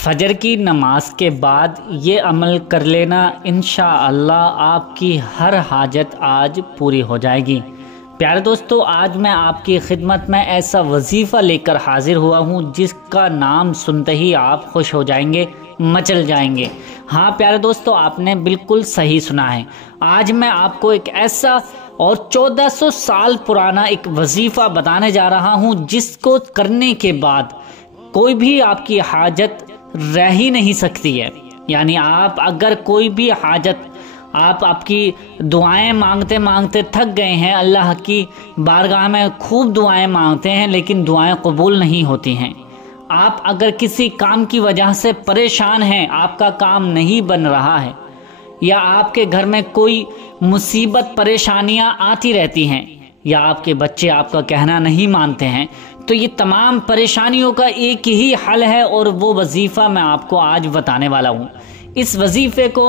फजर की नमाज के बाद ये अमल कर लेना, इंशाअल्लाह आपकी हर हाजत आज पूरी हो जाएगी। प्यारे दोस्तों, आज मैं आपकी खिदमत में ऐसा वजीफ़ा लेकर हाजिर हुआ हूँ जिसका नाम सुनते ही आप खुश हो जाएंगे, मचल जाएंगे। हाँ प्यारे दोस्तों, आपने बिल्कुल सही सुना है। आज मैं आपको एक ऐसा और 1400 साल पुराना एक वजीफ़ा बताने जा रहा हूँ जिसको करने के बाद कोई भी आपकी हाजत रह ही नहीं सकती है। यानी आप अगर कोई भी हाजत, आपकी दुआएं मांगते मांगते थक गए हैं, अल्लाह की बारगाह में खूब दुआएं मांगते हैं लेकिन दुआएं कबूल नहीं होती हैं। आप अगर किसी काम की वजह से परेशान हैं, आपका काम नहीं बन रहा है, या आपके घर में कोई मुसीबत परेशानियां आती रहती हैं, या आपके बच्चे आपका कहना नहीं मानते हैं, तो ये तमाम परेशानियों का एक ही हल है और वो वजीफ़ा मैं आपको आज बताने वाला हूँ। इस वजीफ़े को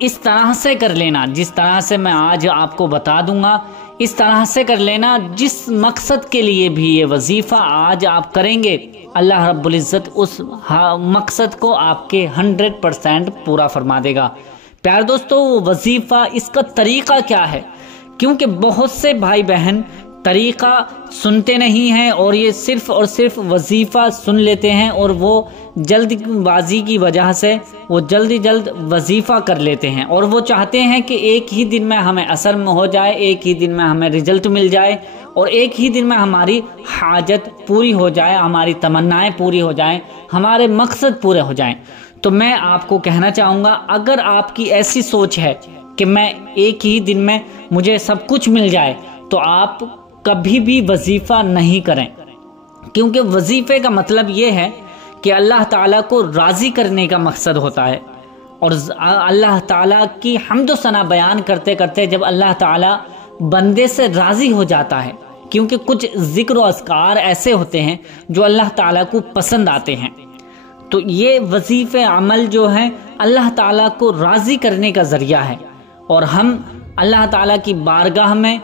इस तरह से कर लेना, जिस तरह से मैं आज आपको बता दूंगा, इस तरह से कर लेना जिस मकसद के लिए भी ये वजीफ़ा आज आप करेंगे, अल्लाह रब्बुल इज़्ज़त उस मकसद को आपके 100% पूरा फरमा देगा। प्यारे दोस्तों, वो वजीफ़ा, इसका तरीक़ा क्या है? क्योंकि बहुत से भाई बहन तरीक़ा सुनते नहीं हैं और ये सिर्फ़ और सिर्फ वजीफ़ा सुन लेते हैं और वो जल्दबाजी की वजह से वो जल्द वजीफ़ा कर लेते हैं और वो चाहते हैं कि एक ही दिन में हमें असर में हो जाए, एक ही दिन में हमें रिजल्ट मिल जाए और एक ही दिन में हमारी हाजत पूरी हो जाए, हमारी तमन्नाएं पूरी हो जाएं, हमारे मकसद पूरे हो जाएं। तो मैं आपको कहना चाहूँगा, अगर आपकी ऐसी सोच है कि मैं एक ही दिन में मुझे सब कुछ मिल जाए, तो आप कभी भी वजीफ़ा नहीं करें। क्योंकि वजीफ़े का मतलब ये है कि अल्लाह ताला को राज़ी करने का मकसद होता है और अल्लाह ताला की हम्द व सना बयान करते करते जब अल्लाह ताला बंदे से राज़ी हो जाता है, क्योंकि कुछ ज़िक्र व अस्कार ऐसे होते हैं जो अल्लाह ताला को पसंद आते हैं, तो ये वजीफ़े अमल जो हैं अल्लाह ताला को राज़ी करने का ज़रिया है और हम अल्लाह ताला की बारगाह में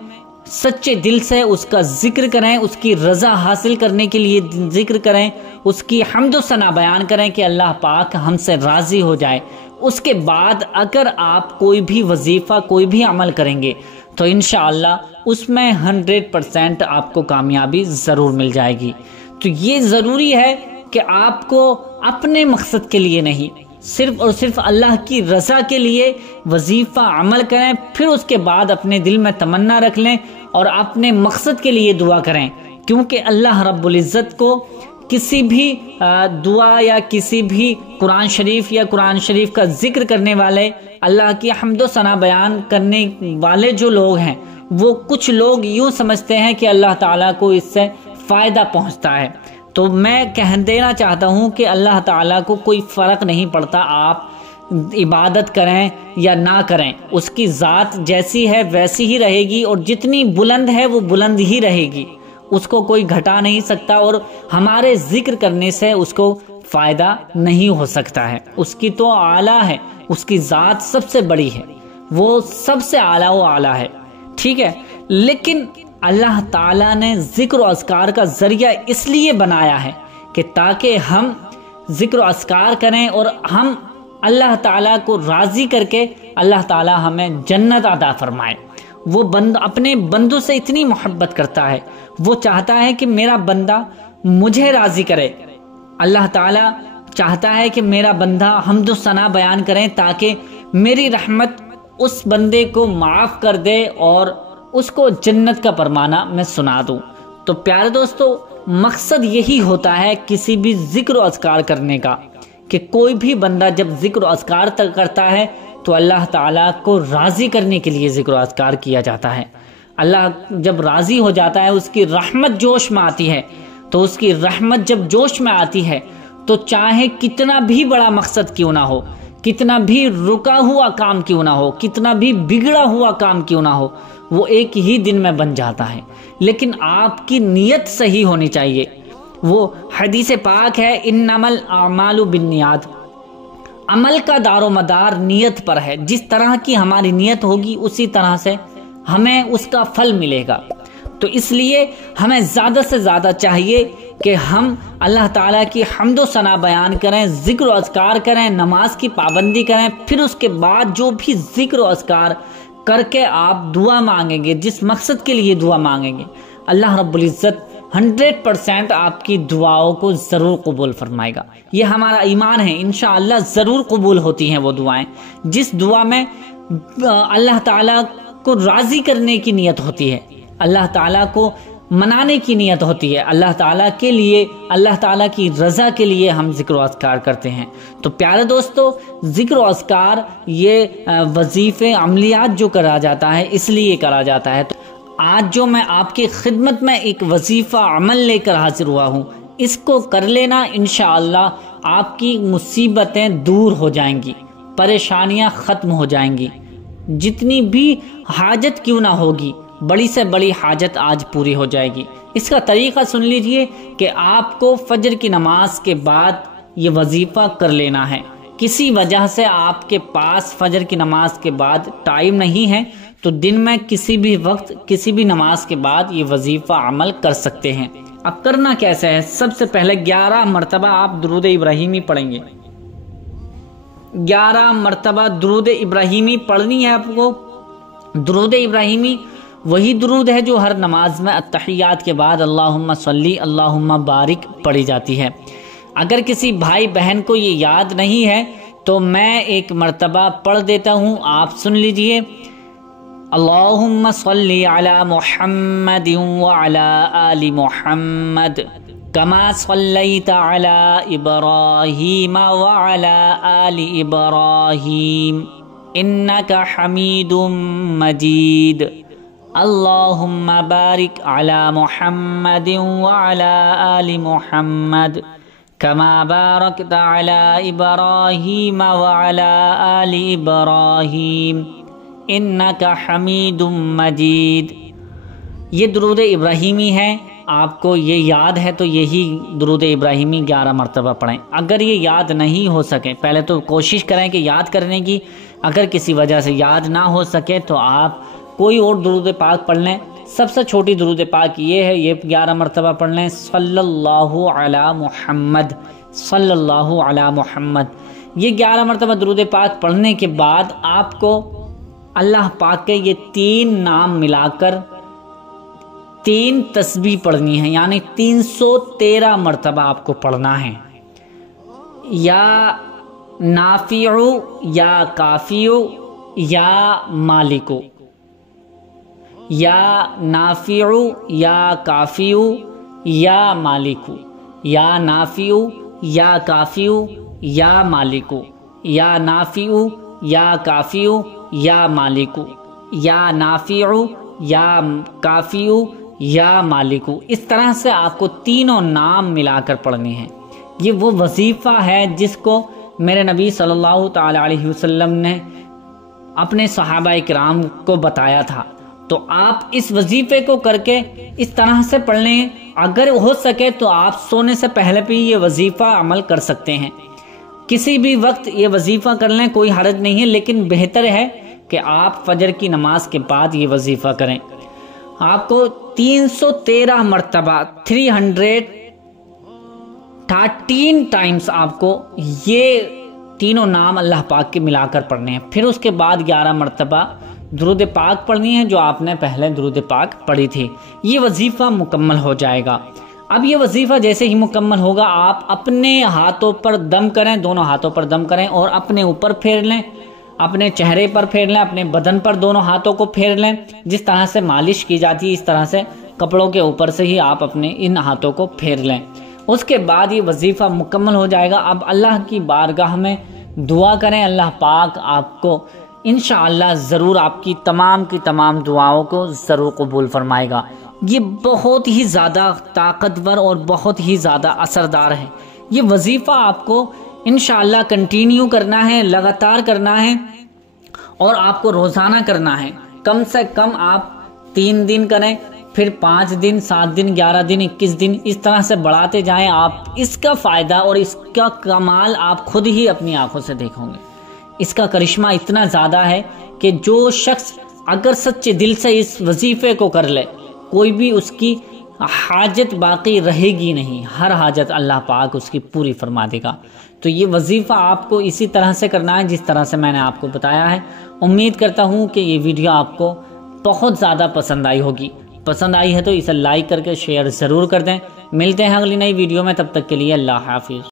सच्चे दिल से उसका जिक्र करें, उसकी रज़ा हासिल करने के लिए जिक्र करें, उसकी हम्द व सना बयान करें कि अल्लाह पाक हमसे राज़ी हो जाए। उसके बाद अगर आप कोई भी वजीफ़ा, कोई भी अमल करेंगे तो इंशाअल्लाह उसमें 100% आपको कामयाबी ज़रूर मिल जाएगी। तो ये ज़रूरी है कि आपको अपने मकसद के लिए नहीं, सिर्फ और सिर्फ अल्लाह की रज़ा के लिए वजीफ़ा अमल करें, फिर उसके बाद अपने दिल में तमन्ना रख लें और अपने मकसद के लिए दुआ करें। क्योंकि अल्लाह रब्बुल इज़्ज़त को किसी भी दुआ या किसी भी कुरान शरीफ या कुरान शरीफ का जिक्र करने वाले, अल्लाह की हम्द व सना बयान करने वाले जो लोग हैं, वो कुछ लोग यूँ समझते हैं कि अल्लाह ताला को इससे फ़ायदा पहुँचता है। तो मैं कह देना चाहता हूँ कि अल्लाह ताला को कोई फ़र्क नहीं पड़ता आप इबादत करें या ना करें, उसकी ज़ात जैसी है वैसी ही रहेगी और जितनी बुलंद है वो बुलंद ही रहेगी, उसको कोई घटा नहीं सकता और हमारे जिक्र करने से उसको फ़ायदा नहीं हो सकता है। उसकी तो आला है, उसकी ज़ात सबसे बड़ी है, वो सबसे आला व आला है, ठीक है। लेकिन अल्लाह ताला ने ज़िक्र व अस्कार का ज़रिया इसलिए बनाया है कि ताकि हम ज़िक्र व अस्कार करें और हम अल्लाह ताला को राज़ी करके अल्लाह ताला हमें जन्नत अता फरमाए। वो अपने बंदों से इतनी मोहब्बत करता है, वो चाहता है कि मेरा बंदा मुझे राज़ी करे। अल्लाह ताला चाहता है कि मेरा बंदा हम्द व सना बयान करें ताकि मेरी रहमत उस बंदे को माफ़ कर दे और उसको जन्नत का फरमाना मैं सुना दूं। तो प्यारे दोस्तों, मकसद यही होता है किसी भी ज़िक्र व अस्कार करने का, कि कोई भी बंदा जब ज़िक्र व अस्कार करता है तो अल्लाह ताला को राज़ी करने के लिए ज़िक्र व अस्कार किया जाता है। अल्लाह जब राज़ी हो जाता है, उसकी रहमत जोश में आती है, तो उसकी रहमत जब जोश में आती है तो चाहे कितना भी बड़ा मकसद क्यों ना हो, कितना भी रुका हुआ काम क्यों ना हो, कितना भी बिगड़ा हुआ काम क्यों ना हो, वो एक ही दिन में बन जाता है। लेकिन आपकी नीयत सही होनी चाहिए। वो हदीस पाक है, इन्नमल आमालु बिन्नियात, अमल का दारो मदार नीयत पर है। जिस तरह की हमारी नीयत होगी उसी तरह से हमें उसका फल मिलेगा। तो इसलिए हमें ज़्यादा से ज़्यादा चाहिए کہ ہم اللہ تعالیٰ کی حمد و ثنا بیان کریں، ذکر و اذکار کریں، نماز کی پابندی کریں، پھر اس کے بعد جو بھی ذکر و اذکار کر کے آپ دعا مانگیں گے، جس مقصد کے لیے دعا مانگیں گے، اللہ رب العزت 100% آپ کی دعاؤں کو ضرور قبول فرمائے گا۔ یہ ہمارا ایمان ہے، انشاءاللہ ضرور قبول ہوتی ہیں وہ دعائیں جس دعا میں اللہ تعالیٰ کو راضی کرنے کی نیت ہوتی ہے، اللہ تعالیٰ کو منانے کی نیت ہوتی ہے، اللہ تعالیٰ کے لیے، اللہ تعالیٰ کی رضا کے لیے ہم ذکر و اذکار کرتے ہیں۔ تو پیارے دوستو، ذکر و اذکار یہ وظیفے عملیات جو کرا جاتا ہے اس لیے کرا جاتا ہے۔ تو آج جو میں آپ کی خدمت میں ایک وظیفہ عمل لے کر حاضر ہوا ہوں، اس کو کر لینا انشاءاللہ آپ کی مصیبتیں دور ہو جائیں گی، پریشانیاں ختم ہو جائیں گی، جتنی بھی حاجت کیوں نہ ہوگی، بڑی سے بڑی حاجت آج پوری ہو جائے گی۔ اس کا طریقہ سن لیجئے کہ آپ کو فجر کی نماز کے بعد یہ وظیفہ کر لینا ہے۔ کسی وجہ سے آپ کے پاس فجر کی نماز کے بعد ٹائم نہیں ہے تو دن میں کسی بھی وقت کسی بھی نماز کے بعد یہ وظیفہ عمل کر سکتے ہیں۔ اب کرنا کیسے ہے؟ سب سے پہلے 11 مرتبہ آپ درود ابراہیمی پڑھیں گے۔ 11 مرتبہ درود ابراہیمی پڑھنی ہے آپ کو۔ درود ابراہیمی وہی درود ہے جو ہر نماز میں التحیات کے بعد اللہم صلی اللہم بارک پڑھی جاتی ہے۔ اگر کسی بھائی بہن کو یہ یاد نہیں ہے تو میں ایک مرتبہ پڑھ دیتا ہوں، آپ سن لیجئے۔ اللہم صلی علی محمد وعلی آل محمد کما صلیت علی ابراہیم وعلی آل ابراہیم انک حمید مجید اللہم بارک علی محمد وعلی آل محمد کما بارکت علی ابراہیم وعلی آل ابراہیم انک حمید مجید۔ یہ درود ابراہیمی ہے، آپ کو یہ یاد ہے تو یہی درود ابراہیمی 11 مرتبہ پڑھیں۔ اگر یہ یاد نہیں ہو سکے، پہلے تو کوشش کریں کہ یاد کرنے کی، اگر کسی وجہ سے یاد نہ ہو سکے تو آپ کوئی اور درود پاک پڑھ لیں۔ سب سے چھوٹی درود پاک یہ ہے، یہ 11 مرتبہ پڑھ لیں، صلی اللہ علی محمد، صلی اللہ علی محمد۔ یہ 11 مرتبہ درود پاک پڑھنے کے بعد آپ کو اللہ پاک کے یہ 3 نام ملا کر 3 تسبیح پڑھنی ہے، یعنی 313 مرتبہ آپ کو پڑھنا ہے۔ یا نافعو یا کافیو یا مالکو، یا نافعو یا کافیو یا مالکو، یا نافعو یا کافیو یا مالکو، یا نافعو یا کافیو یا مالکو، یا نافعو یا کافیو یا مالکو۔ اس طرح سے آپ کو تینوں نام ملا کر پڑھنے ہیں۔ یہ وہ وظیفہ ہے جس کو میرے نبی صلی اللہ تعالی علیہ وسلم نے اپنے صحابہ کرام کو بتایا تھا۔ تو آپ اس وظیفے کو کر کے اس طرح سے پڑھ لیں، اگر ہو سکے تو آپ سونے سے پہلے بھی یہ وظیفہ عمل کر سکتے ہیں۔ کسی بھی وقت یہ وظیفہ کر لیں، کوئی حرج نہیں ہے، لیکن بہتر ہے کہ آپ فجر کی نماز کے بعد یہ وظیفہ کریں۔ آپ کو 313 مرتبہ 313 ٹائمز آپ کو یہ تینوں نام اللہ پاک کے ملا کر پڑھنے ہیں۔ پھر اس کے بعد 11 مرتبہ درود پاک پڑھنی ہے جو آپ نے پہلے درود پاک پڑھی تھی۔ یہ وظیفہ مکمل ہو جائے گا۔ اب یہ وظیفہ جیسے ہی مکمل ہوگا، آپ اپنے ہاتھوں پر دم کریں، دونوں ہاتھوں پر دم کریں اور اپنے اوپر پھیر لیں، اپنے چہرے پر پھیر لیں، اپنے بدن پر دونوں ہاتھوں کو پھیر لیں۔ جس طرح سے مالش کی جاتی ہے اس طرح سے کپڑوں کے اوپر سے ہی آپ اپنے ان ہاتھوں کو پھیر لیں۔ اس کے بعد یہ وظیفہ مکمل ہو جائے گا۔ اب اللہ کی بارگاہ میں دعا کریں، اللہ پاک آپ کو انشاءاللہ ضرور آپ کی تمام دعاؤں کو ضرور قبول فرمائے گا۔ یہ بہت ہی زیادہ طاقتور اور بہت ہی زیادہ اثردار ہے۔ یہ وظیفہ آپ کو انشاءاللہ کنٹینیو کرنا ہے، لگاتار کرنا ہے اور آپ کو روزانہ کرنا ہے۔ کم سے کم آپ 3 دن کریں، پھر 5 دن، 7 دن، 11 دن، 21 دن، اس طرح سے بڑھاتے جائیں۔ آپ اس کا فائدہ اور اس کا کمال آپ خود ہی اپنی آنکھوں سے دیکھیں گے۔ اس کا کرشمہ اتنا زیادہ ہے کہ جو شخص اگر سچے دل سے اس وظیفے کو کر لے، کوئی بھی اس کی حاجت باقی رہے گی نہیں، ہر حاجت اللہ پاک اس کی پوری فرما دے گا۔ تو یہ وظیفہ آپ کو اسی طرح سے کرنا ہے جس طرح سے میں نے آپ کو بتایا ہے۔ امید کرتا ہوں کہ یہ ویڈیو آپ کو بہت زیادہ پسند آئی ہوگی۔ پسند آئی ہے تو اسے لائک کر کے شیئر ضرور کر دیں۔ ملتے ہیں اگلی نئی ویڈیو میں، تب تک کے لیے اللہ حافظ۔